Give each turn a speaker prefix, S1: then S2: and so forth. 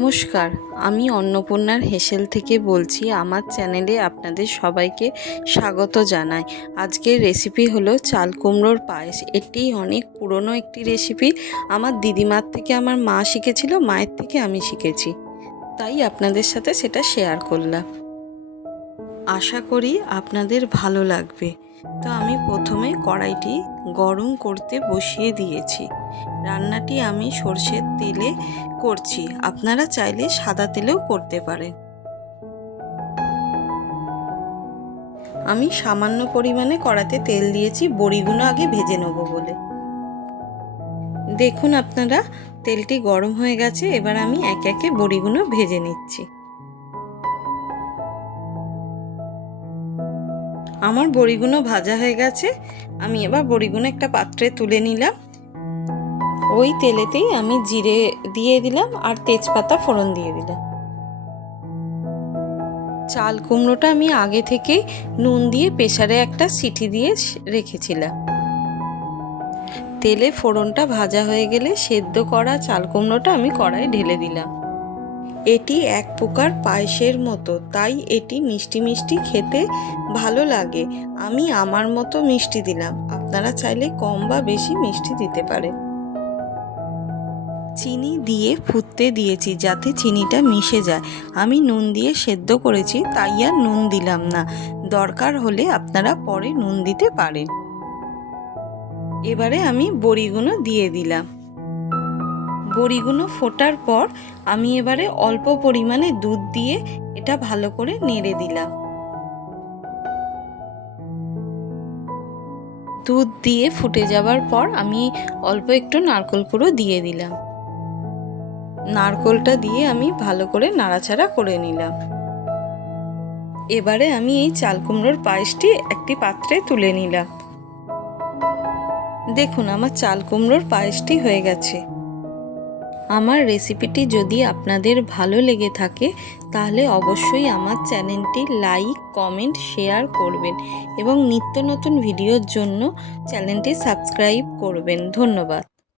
S1: নমস্কার, আমি অন্নপূর্ণার হেসেল থেকে বলছি, আমার চ্যানেলে আপনাদের সবাইকে স্বাগত জানাই। আজকের রেসিপি হলো চাল কুমড়োর পায়েস। এটি অনেক পুরনো একটি রেসিপি। আমার দিদিমার থেকে আমার মা শিখেছিল, মায়ের থেকে আমি শিখেছি। তাই আপনাদের সাথে সেটা শেয়ার করলাম। আশা করি আপনাদের ভালো লাগবে। তো আমি প্রথমে কড়াইটি গরম করতে বসিয়ে দিয়েছি। রান্নাটি আমি সর্ষের তেলে করছি। আপনারা চাইলে সাদা তেলেও করতে পারেন। আমি সামান্য পরিমাণে কড়াতে তেল দিয়েছি। বড়িগুলো আগে ভেজে নেব বলে। দেখুন আপনারা, তেলটি গরম হয়ে গেছে। এবার আমি একে একে বড়িগুলো ভেজে নিচ্ছি। আমার বড়িগুলো ভাজা হয়ে গেছে। আমি এবার বড়িগুলো একটা পাত্রে তুলে নিলাম। ওই তেলেতেই আমি জিরে দিয়ে দিলাম আর তেজপাতা ফোড়ন দিয়ে দিলাম। চাল কুমড়োটা আমি আগে থেকে নুন দিয়ে প্রেসারে একটা সিটি দিয়ে রেখেছিলাম। তেলে ফোড়নটা ভাজা হয়ে গেলে সেদ্ধ করা চাল কুমড়োটা আমি কড়াই ঢেলে দিলাম। এটি এক প্রকার পায়েসের মতো, তাই এটি মিষ্টি মিষ্টি খেতে ভালো লাগে। আমি আমার মতো মিষ্টি দিলাম, আপনারা চাইলে কম বা বেশি মিষ্টি দিতে পারেন। চিনি দিয়ে ফুটতে দিয়েছি যাতে চিনিটা মিশে যায়। আমি নুন দিয়ে সেদ্ধ করেছি, তাই আর নুন দিলাম না। দরকার হলে আপনারা পরে নুন দিতে পারেন। এবারে আমি বড়িগুলো দিয়ে দিলাম। বড়িগুলো ফোটার পর আমি এবারে অল্প পরিমাণে দুধ দিয়ে এটা ভালো করে নেড়ে দিলাম। দুধ দিয়ে ফুটে যাবার পর আমি অল্প একটু নারকোল কুড়ো দিয়ে দিলাম। নারকোলটা দিয়ে আমি ভালো করে নাড়াচাড়া করে নিলাম। এবারে আমি এই চাল কুমড়োর পায়েসটি একটি পাত্রে তুলে নিলাম। দেখুন, আমার চাল কুমড়োর পায়েসটি হয়ে গেছে। আমার রেসিপিটি যদি আপনাদের ভালো লেগে থাকে, তাহলে অবশ্যই আমার চ্যানেলটি লাইক কমেন্ট শেয়ার করবেন এবং নিত্য নতুন ভিডিওর জন্য চ্যানেলটি সাবস্ক্রাইব করবেন। ধন্যবাদ।